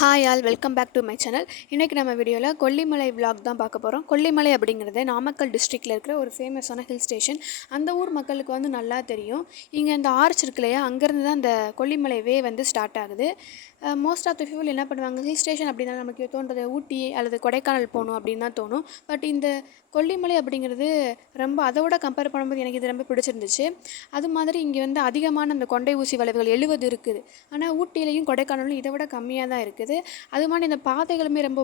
Hi all welcome back to my channel. இன்றைக்கி நம்ம வீடியோவில் கொல்லிமலை விலாக் தான் பார்க்க போகிறோம். கொல்லிமலை அப்படிங்கிறது நாமக்கல் டிஸ்ட்ரிக்டில் இருக்கிற ஒரு ஃபேமஸான ஹில் ஸ்டேஷன். அந்த ஊர் மக்களுக்கு நல்லா தெரியும். இங்கே இந்த ஆர்ச் இருக்கு இல்லையா, அங்கேருந்து தான் அந்த கொல்லிமலை வே ஸ்டார்ட் ஆகுது. மோஸ்ட் ஆஃப் த பீப்புள் என்ன பண்ணுவாங்க, ஹில் ஸ்டேஷன் அப்படின்னா நமக்கு தோன்றது ஊட்டி அல்லது கொடைக்கானல் போகணும் அப்படின்னு தான் தோணும். பட் இந்த கொல்லிமலை அப்படிங்கிறது ரொம்ப அதோட கம்பேர் பண்ணும்போது எனக்கு இது ரொம்ப பிடிச்சிருந்துச்சு. அது மாதிரி இங்கே அதிகமான அந்த கொண்டை ஊசி வளைவுகள் 70 இருக்குது. ஆனால் ஊட்டியிலையும் கொடைக்கானலும் இதை விட கம்மியாக தான் இருக்குது. அது மாதிரி இந்த பாதைகளுமே ரொம்ப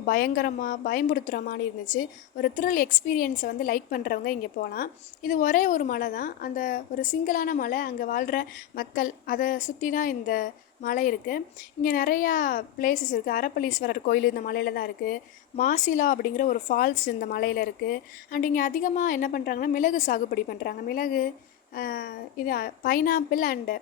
பயமுறுத்துகிற மாதிரி இருந்துச்சு. ஒரு த்ரில் எக்ஸ்பீரியன்ஸை லைக் பண்ணுறவங்க இங்கே போகலாம். இது ஒரே ஒரு மலை தான், அந்த ஒரு சிங்கிளான மலை. அங்கே வாழ்கிற மக்கள் அதை சுற்றி தான் இந்த மலை இருக்குது. இங்கே நிறையா பிளேசஸ் இருக்குது. அரப்பளீஸ்வரர் கோயில் இந்த மலையில் தான் இருக்குது. மாசிலா அப்படிங்கிற ஒரு ஃபால்ஸ் இந்த மலையில் இருக்குது. அண்ட் இங்கே அதிகமாக என்ன பண்ணுறாங்கன்னா மிளகு சாகுபடி பண்ணுறாங்க. மிளகு, இது பைனாப்பிள் அண்டு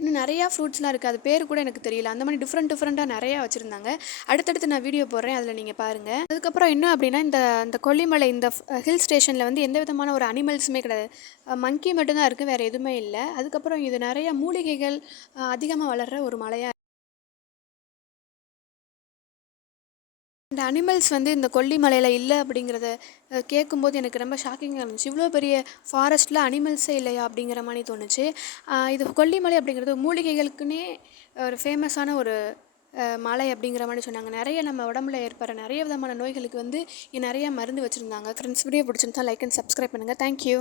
இன்னும் நிறையா ஃப்ரூட்ஸ்லாம் இருக்குது. அது பேர் கூட எனக்கு தெரியல. அந்த மாதிரி டிஃப்ரெண்ட்டாக நிறையா வச்சுருந்தாங்க. அடுத்தடுத்து நான் வீடியோ போடுறேன், அதில் நீங்கள் பாருங்கள். அதுக்கப்புறம் என்ன அப்படின்னா, இந்த கொல்லிமலை இந்த ஹில் ஸ்டேஷனில் எந்த விதமான ஒரு அனிமல்ஸுமே கிடையாது. மங்கி மட்டும்தான் இருக்குது, வேறு எதுவுமே இல்லை. அதுக்கப்புறம் இது நிறைய மூலிகைகள் அதிகமாக வளர்கிற ஒரு மலையாக. இந்த அனிமல்ஸ் இந்த கொல்லிமலையில் இல்லை அப்படிங்கிறத கேட்கும்போது எனக்கு ரொம்ப ஷாக்கிங்காக இருந்துச்சு. இவ்வளோ பெரிய ஃபாரஸ்ட்டில் அனிமல்ஸே இல்லையா அப்படிங்கிற மாதிரி தோணுச்சு. இது கொல்லிமலை அப்படிங்கிறது மூலிகைகளுக்குன்னே ஒரு ஃபேமஸான ஒரு மலை அப்படிங்கிற மாதிரி சொன்னாங்க. நிறைய நம்ம உடம்புல ஏற்படுற நிறைய விதமான நோய்களுக்கு இங்கே நிறைய மருந்து வச்சுருந்தாங்க. ஃப்ரெண்ட்ஸ், வீடியோ பிடிச்சிருந்தா லைக் அண்ட் சப்ஸ்கிரைப் பண்ணுங்கள். தேங்க்யூ.